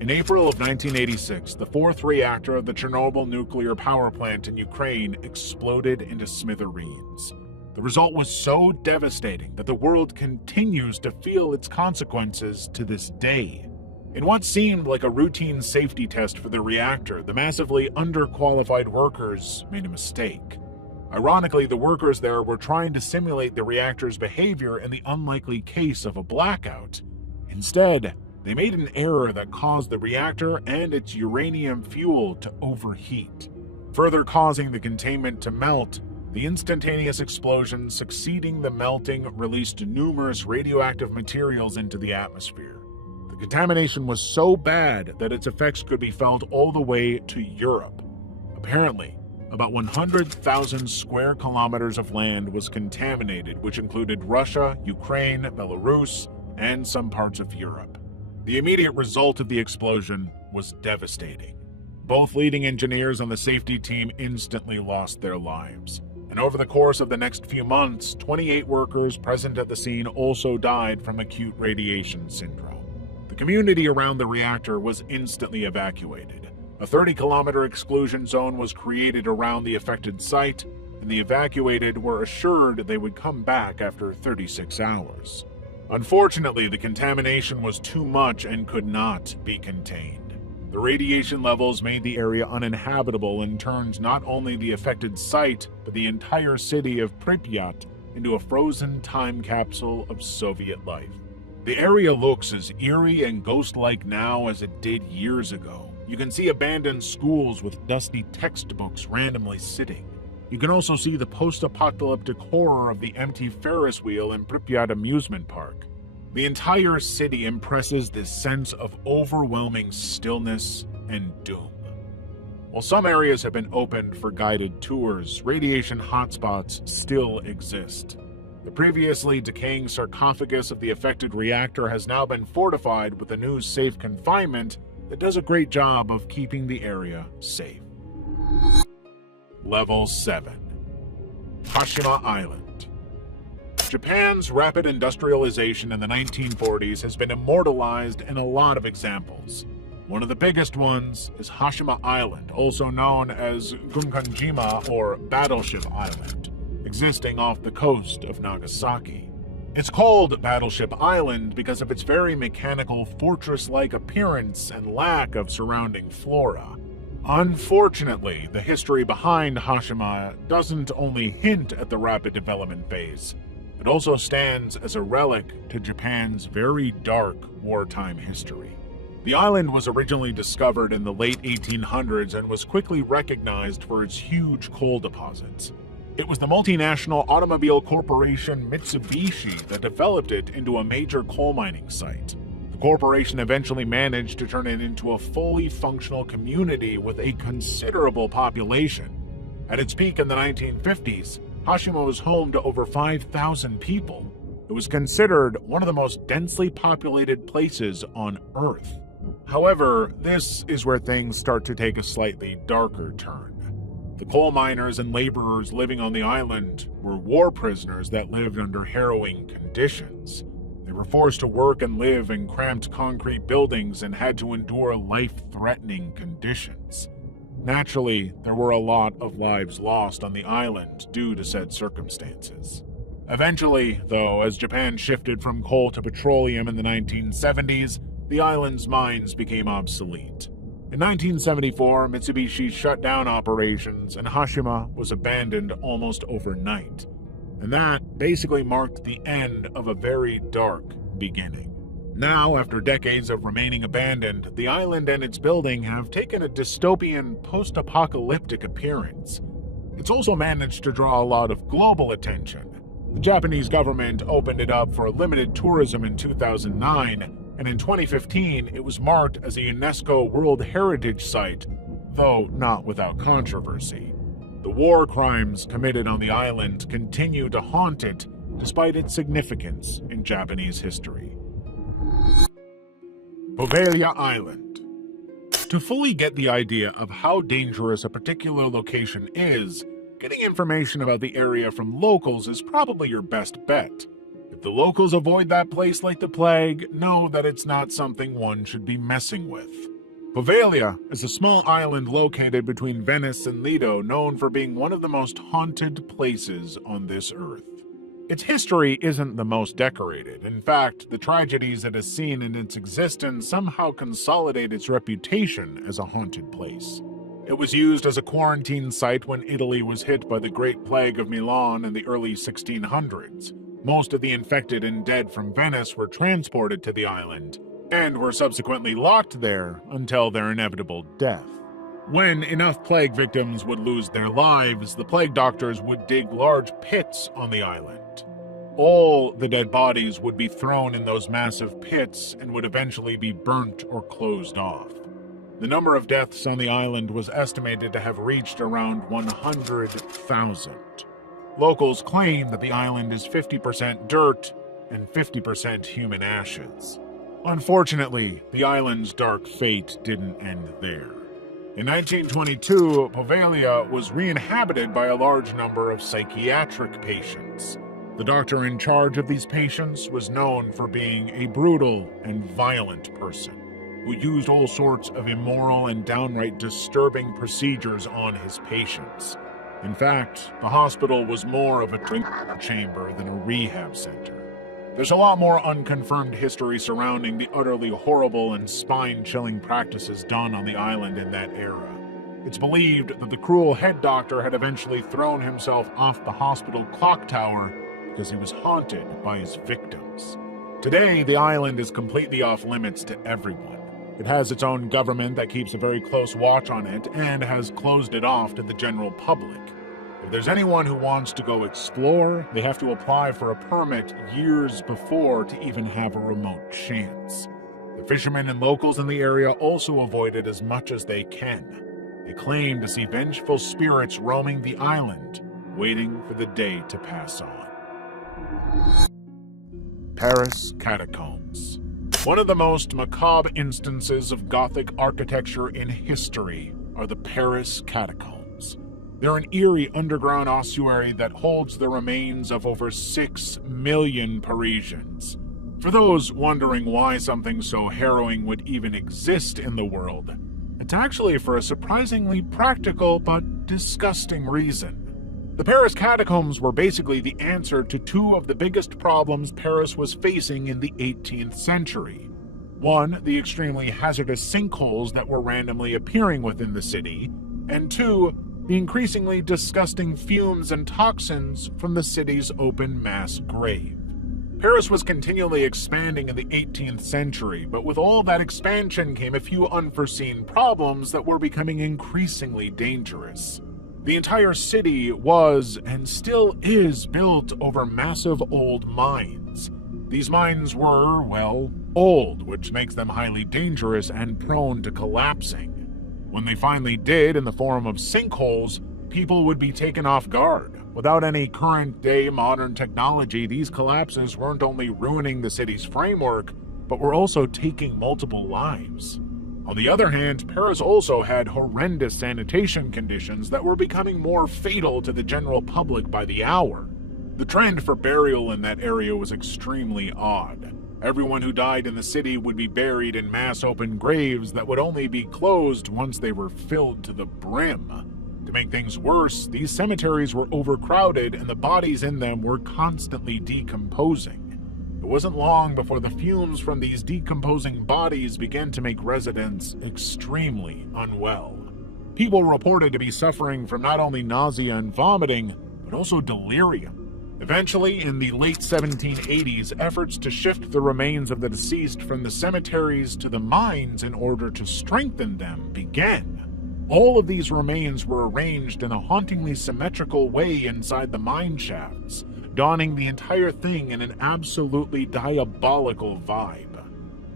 In April of 1986, the fourth reactor of the Chernobyl nuclear power plant in Ukraine exploded into smithereens. The result was so devastating that the world continues to feel its consequences to this day. In what seemed like a routine safety test for the reactor, the massively underqualified workers made a mistake. Ironically, the workers there were trying to simulate the reactor's behavior in the unlikely case of a blackout. Instead, they made an error that caused the reactor and its uranium fuel to overheat, further causing the containment to melt. The instantaneous explosion succeeding the melting released numerous radioactive materials into the atmosphere. The contamination was so bad that its effects could be felt all the way to Europe. Apparently, about 100,000 square kilometers of land was contaminated, which included Russia, Ukraine, Belarus, and some parts of Europe. The immediate result of the explosion was devastating. Both leading engineers on the safety team instantly lost their lives. And over the course of the next few months, 28 workers present at the scene also died from acute radiation syndrome. The community around the reactor was instantly evacuated. A 30-kilometer exclusion zone was created around the affected site, and the evacuated were assured they would come back after 36 hours. Unfortunately, the contamination was too much and could not be contained. The radiation levels made the area uninhabitable and turned not only the affected site, but the entire city of Pripyat into a frozen time capsule of Soviet life. The area looks as eerie and ghost-like now as it did years ago. You can see abandoned schools with dusty textbooks randomly sitting. You can also see the post-apocalyptic horror of the empty Ferris wheel in Pripyat amusement park. The entire city impresses this sense of overwhelming stillness and doom. While some areas have been opened for guided tours, radiation hotspots still exist. The previously decaying sarcophagus of the affected reactor has now been fortified with a new safe confinement that does a great job of keeping the area safe. Level 7. Hashima Island. Japan's rapid industrialization in the 1940s has been immortalized in a lot of examples. One of the biggest ones is Hashima Island, also known as Gunkanjima or Battleship Island, existing off the coast of Nagasaki. It's called Battleship Island because of its very mechanical fortress-like appearance and lack of surrounding flora. Unfortunately, the history behind Hashima doesn't only hint at the rapid development phase, it also stands as a relic to Japan's very dark wartime history. The island was originally discovered in the late 1800s and was quickly recognized for its huge coal deposits. It was the multinational automobile corporation Mitsubishi that developed it into a major coal mining site. The corporation eventually managed to turn it into a fully functional community with a considerable population. At its peak in the 1950s, Hashima was home to over 5,000 people. It was considered one of the most densely populated places on Earth. However, this is where things start to take a slightly darker turn. The coal miners and laborers living on the island were war prisoners that lived under harrowing conditions. They were forced to work and live in cramped concrete buildings and had to endure life-threatening conditions. Naturally, there were a lot of lives lost on the island due to said circumstances. Eventually, though, as Japan shifted from coal to petroleum in the 1970s, the island's mines became obsolete. In 1974, Mitsubishi shut down operations and Hashima was abandoned almost overnight. And that basically marked the end of a very dark beginning. Now, after decades of remaining abandoned, the island and its building have taken a dystopian, post-apocalyptic appearance. It's also managed to draw a lot of global attention. The Japanese government opened it up for limited tourism in 2009, and in 2015 it was marked as a UNESCO World Heritage Site, though not without controversy. The war crimes committed on the island continue to haunt it despite its significance in Japanese history. Poveglia Island. To fully get the idea of how dangerous a particular location is, getting information about the area from locals is probably your best bet. If the locals avoid that place like the plague, know that it's not something one should be messing with. Poveglia is a small island located between Venice and Lido, known for being one of the most haunted places on this earth. Its history isn't the most decorated. In fact, the tragedies it has seen in its existence somehow consolidate its reputation as a haunted place. It was used as a quarantine site when Italy was hit by the Great Plague of Milan in the early 1600s. Most of the infected and dead from Venice were transported to the island, and were subsequently locked there until their inevitable death. When enough plague victims would lose their lives, the plague doctors would dig large pits on the island. All the dead bodies would be thrown in those massive pits and would eventually be burnt or closed off. The number of deaths on the island was estimated to have reached around 100,000. Locals claim that the island is 50% dirt and 50% human ashes. Unfortunately, the island's dark fate didn't end there. In 1922, Poveglia was re-inhabited by a large number of psychiatric patients. The doctor in charge of these patients was known for being a brutal and violent person who used all sorts of immoral and downright disturbing procedures on his patients. In fact, the hospital was more of a treatment chamber than a rehab center. There's a lot more unconfirmed history surrounding the utterly horrible and spine-chilling practices done on the island in that era. It's believed that the cruel head doctor had eventually thrown himself off the hospital clock tower because he was haunted by his victims. Today, the island is completely off-limits to everyone. It has its own government that keeps a very close watch on it and has closed it off to the general public. If there's anyone who wants to go explore, they have to apply for a permit years before to even have a remote chance. The fishermen and locals in the area also avoid it as much as they can. They claim to see vengeful spirits roaming the island, waiting for the day to pass on. Paris Catacombs. One of the most macabre instances of Gothic architecture in history are the Paris Catacombs. They're an eerie underground ossuary that holds the remains of over 6 million Parisians. For those wondering why something so harrowing would even exist in the world, it's actually for a surprisingly practical but disgusting reason. The Paris Catacombs were basically the answer to two of the biggest problems Paris was facing in the 18th century. One, the extremely hazardous sinkholes that were randomly appearing within the city, and two, the increasingly disgusting fumes and toxins from the city's open mass grave. Paris was continually expanding in the 18th century, but with all that expansion came a few unforeseen problems that were becoming increasingly dangerous. The entire city was, and still is, built over massive old mines. These mines were, well, old, which makes them highly dangerous and prone to collapsing. When they finally did, in the form of sinkholes, people would be taken off guard. Without any current-day modern technology, these collapses weren't only ruining the city's framework, but were also taking multiple lives. On the other hand, Paris also had horrendous sanitation conditions that were becoming more fatal to the general public by the hour. The trend for burial in that area was extremely odd. Everyone who died in the city would be buried in mass open graves that would only be closed once they were filled to the brim. To make things worse, these cemeteries were overcrowded and the bodies in them were constantly decomposing. It wasn't long before the fumes from these decomposing bodies began to make residents extremely unwell. People reported to be suffering from not only nausea and vomiting, but also delirium. Eventually, in the late 1780s, efforts to shift the remains of the deceased from the cemeteries to the mines in order to strengthen them began. All of these remains were arranged in a hauntingly symmetrical way inside the mine shafts, donning the entire thing in an absolutely diabolical vibe.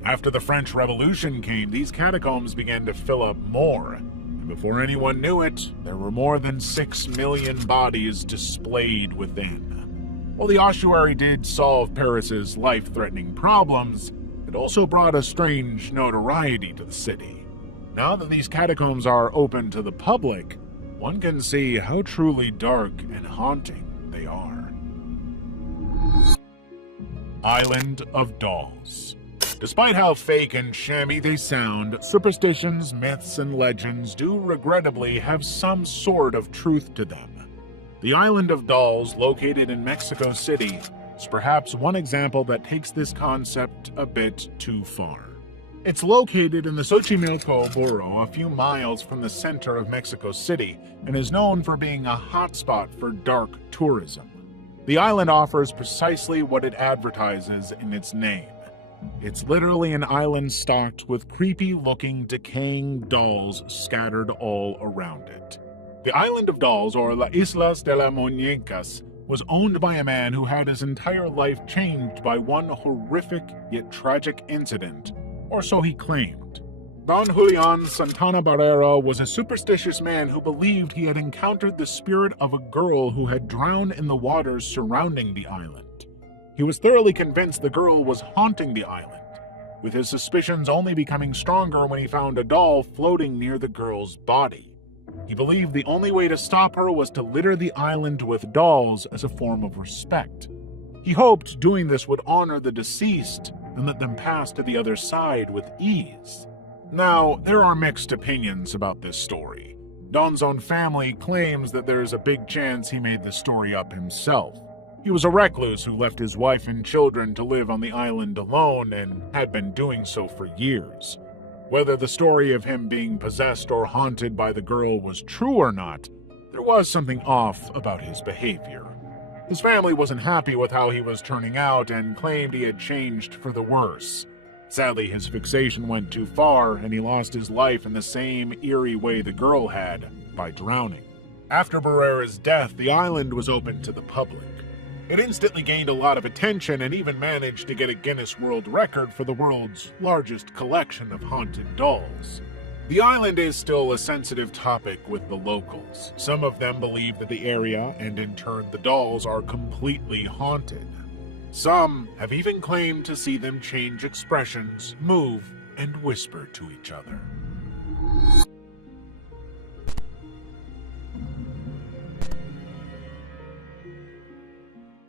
After the French Revolution came, these catacombs began to fill up more, and before anyone knew it, there were more than 6 million bodies displayed within. While the ossuary did solve Paris's life-threatening problems, it also brought a strange notoriety to the city. Now that these catacombs are open to the public, one can see how truly dark and haunting they are. Island of Dolls. Despite how fake and shammy they sound, superstitions, myths, and legends do regrettably have some sort of truth to them. The Island of Dolls, located in Mexico City, is perhaps one example that takes this concept a bit too far. It's located in the Xochimilco borough, a few miles from the center of Mexico City, and is known for being a hotspot for dark tourism. The island offers precisely what it advertises in its name. It's literally an island stocked with creepy-looking, decaying dolls scattered all around it. The Island of Dolls, or La Islas de las Muñecas, was owned by a man who had his entire life changed by one horrific yet tragic incident, or so he claimed. Don Julian Santana Barrera was a superstitious man who believed he had encountered the spirit of a girl who had drowned in the waters surrounding the island. He was thoroughly convinced the girl was haunting the island, with his suspicions only becoming stronger when he found a doll floating near the girl's body. He believed the only way to stop her was to litter the island with dolls as a form of respect. He hoped doing this would honor the deceased and let them pass to the other side with ease. Now, there are mixed opinions about this story. Don's own family claims that there is a big chance he made the story up himself. He was a recluse who left his wife and children to live on the island alone and had been doing so for years. Whether the story of him being possessed or haunted by the girl was true or not, there was something off about his behavior. His family wasn't happy with how he was turning out and claimed he had changed for the worse. Sadly, his fixation went too far and he lost his life in the same eerie way the girl had, by drowning. After Barrera's death, the island was open to the public. It instantly gained a lot of attention and even managed to get a Guinness World Record for the world's largest collection of haunted dolls. The island is still a sensitive topic with the locals. Some of them believe that the area, and in turn the dolls, are completely haunted. Some have even claimed to see them change expressions, move, and whisper to each other.